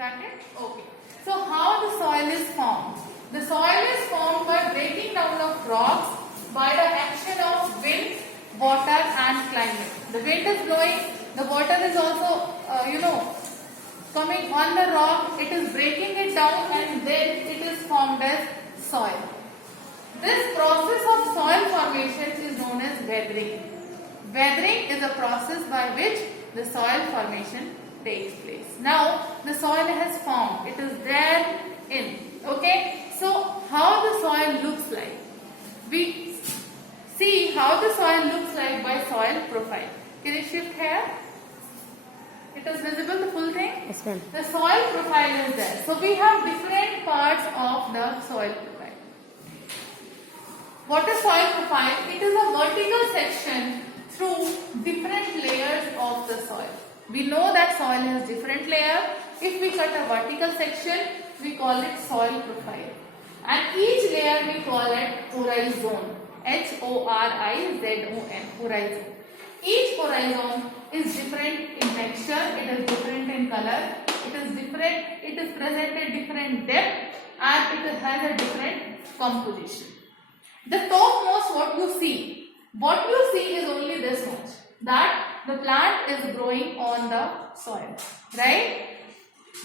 Got it? Okay. So how the soil is formed? The soil is formed by breaking down of rocks by the action of wind, water and climate. The wind is blowing, the water is also, coming on the rock, it is breaking it down and then it is formed as soil. This process of soil formation is known as weathering. Weathering is a process by which the soil formation takes place. Now the soil has formed, it is there in. Okay, so how the soil looks like? We see how the soil looks like by soil profile. Can you shift here? It is visible, the full thing? Yes, ma'am. The soil profile is there. So we have different parts of the soil profile. What is soil profile? It is a vertical section through different layers of the soil. We know that soil has different layers. If we cut a vertical section, we call it soil profile. And each layer we call it horizon. Horizon. Horizon. Each horizon is different in texture, it is different in color, it is present at different depth and it has a different composition. The topmost what you see is only this much, that the plant is growing on the soil, right?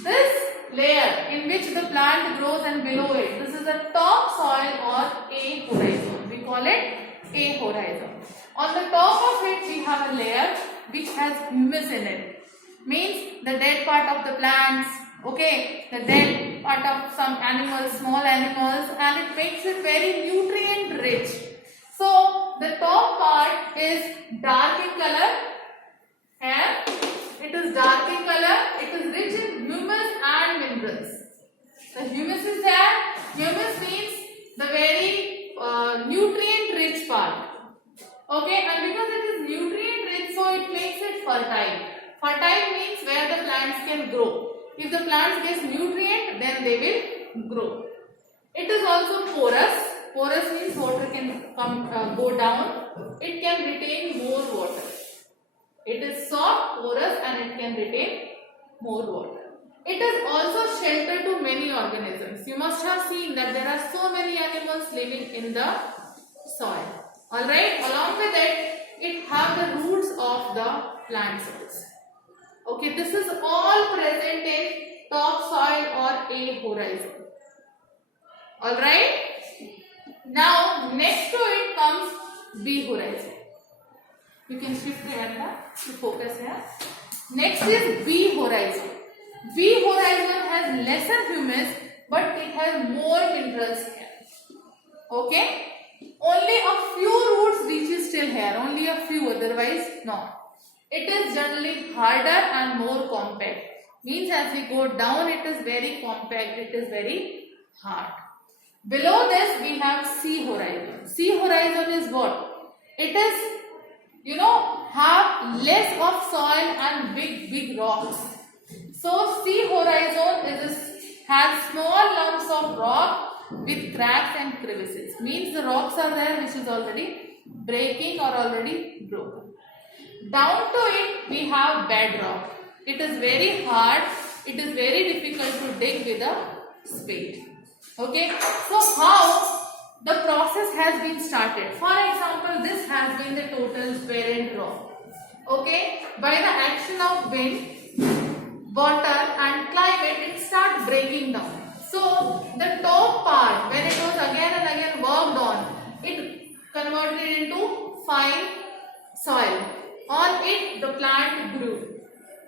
This layer in which the plant grows and below it, this is the top soil or a horizon. We call it a horizon. On the top of it we have a layer which has humus in it. Means the dead part of the plants, okay, the dead part of some animals, small animals, and it makes it very nutrient rich. So the top part is dark in color. Here it is dark in color. It is rich in humus and minerals. The humus is there. Humus means the very nutrient rich part. Okay, and because it is nutrient rich, so it makes it fertile. Fertile means where the plants can grow. If the plants get nutrient, then they will grow. It is also porous. Porous means water can go down. It can retain more water. It is soft, porous, and it can retain more water. It is also shelter to many organisms. You must have seen that there are so many animals living in the soil. Alright, along with it, it have the roots of the plant cells. Okay, this is all present in topsoil or a horizon. Alright, now next to it comes B horizon. You can shift the camera to focus here. Next is B horizon. B horizon has lesser humus but it has more minerals here. Okay. Only a few roots reaches till here, only a few, otherwise not. It is generally harder and more compact. Means as we go down, it is very compact, it is very hard. Below this, we have C horizon. C horizon is what? It is, have less of soil and big rocks. So C horizon has small lumps of rock with cracks and crevices. Means the rocks are there which is already breaking or already broken. Down to it we have bedrock. It is very hard. It is very difficult to dig with a spade. Okay. So how the process has been started. For example, this has been the total parent rock. Okay. By the action of wind, water and climate, it starts breaking down. So the top part, when it was again and again worked on, it converted into fine soil. On it, the plant grew.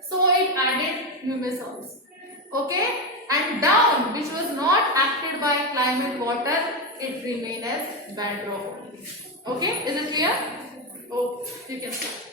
So it added humus also. Okay? And down, which was not acted by climate, water, it remained as bedrock only. Okay? Is it clear? Oh, you can start.